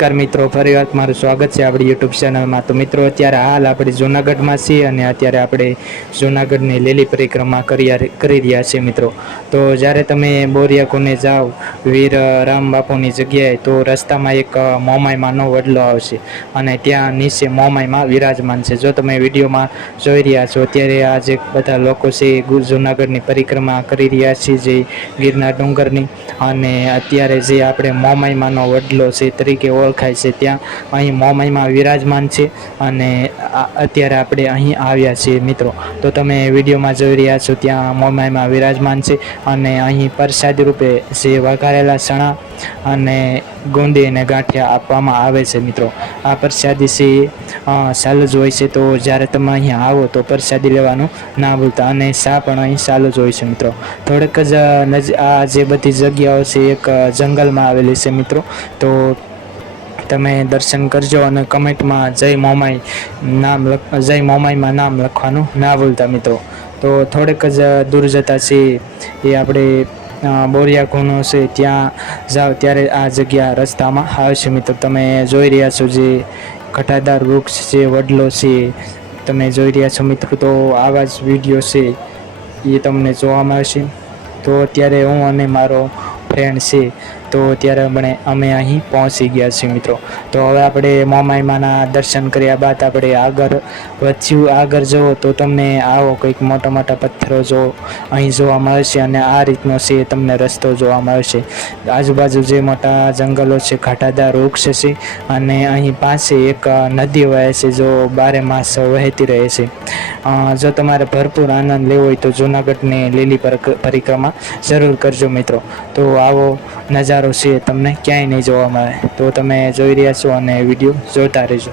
નમસ્કાર મિત્રો, ફરી વાર મારું સ્વાગત છે આપણી યુટ્યુબ ચેનલમાં। તો મિત્રો, અત્યારે હાલ આપણે જૂનાગઢમાં છીએ અને અત્યારે આપણે જૂનાગઢની લીલી પરિક્રમા કરી રહ્યા છીએ મિત્રો। તો જ્યારે તમે બોરિયા કોને જાઓ વીર રામ બાપુની જગ્યાએ, તો રસ્તામાં એક મોમાઈમાંનો વડલો આવશે અને ત્યાં નીચે મોમાઈમાં વિરાજમાન છે। જો તમે વિડીયોમાં જોઈ રહ્યા છો, અત્યારે આ જે બધા લોકો છે જૂનાગઢની પરિક્રમા કરી રહ્યા છે, જે ગિરનાર ડુંગરની, અને અત્યારે જે આપણે મોમાઈમાંનો વડલો છે તરીકે ઓળખાય છે, ત્યાં અહીં મોમાઈમાં વિરાજમાન છે અને અત્યારે આપણે અહીં આવ્યા છીએ મિત્રો। તો તમે વિડીયોમાં જોઈ રહ્યા છો, ત્યાં મોમાઈમાં વિરાજમાન છે અને અહીં પ્રસાદ રૂપે જે વઘારેલા ચણા અને ગુંદી અને ગાંઠિયા આપવામાં આવે છે મિત્રો। આ પ્રસાદી છે ચાલુ જ હોય છે, તો જ્યારે તમે અહીંયા આવો તો પ્રસાદી લેવાનું ના ભૂલતા, અને ચા પણ અહીં ચાલુ જ હોય છે મિત્રો। થોડીક જ આ જે બધી જગ્યાઓ છે એક જંગલમાં આવેલી છે મિત્રો। તો તમે દર્શન કરજો અને કમેન્ટમાં જય મોમાઈમાં નામ લખવાનું ના ભૂલતા મિત્રો। તો થોડેક જ દૂર જતા છે એ આપણે બોરિયા કોનો છે, ત્યાં જાઓ ત્યારે આ જગ્યા રસ્તામાં આવશે મિત્રો। તમે જોઈ રહ્યા છો જે ઘટાદાર વૃક્ષ છે, વડલો છે, તમે જોઈ રહ્યા છો મિત્રો। તો આવા જ વિડીયો છે એ તમને જોવા મળશે। તો અત્યારે હું અને મારો ફ્રેન્ડ છે, તો ત્યારે અમે અહીં પહોંચી ગયા છીએ મિત્રો। તો હવે આપણે મોમાઈમાંના દર્શન કર્યા બાદ આપણે આગળ જુઓ તો તમને આવો કંઈક મોટા મોટા પથ્થરો અહીં જોવા મળશે અને આ રીતનો છે તમને રસ્તો જોવા મળશે। આજુબાજુ જે મોટા જંગલો છે, ઘાટાદાર વૃક્ષ છે, અને અહીં પાસે એક નદી વહે છે, જો બારે માસ વહેતી રહે છે। જો તમારે ભરપૂર આનંદ લેવો હોય તો જૂનાગઢની લીલી પરિક્રમા જરૂર કરજો મિત્રો। તો આવો નજારો છે તમને ક્યાંય નહીં જોવા મળે। તો તમે જોઈ રહ્યા છો અને વિડીયો જોતા રહેજો।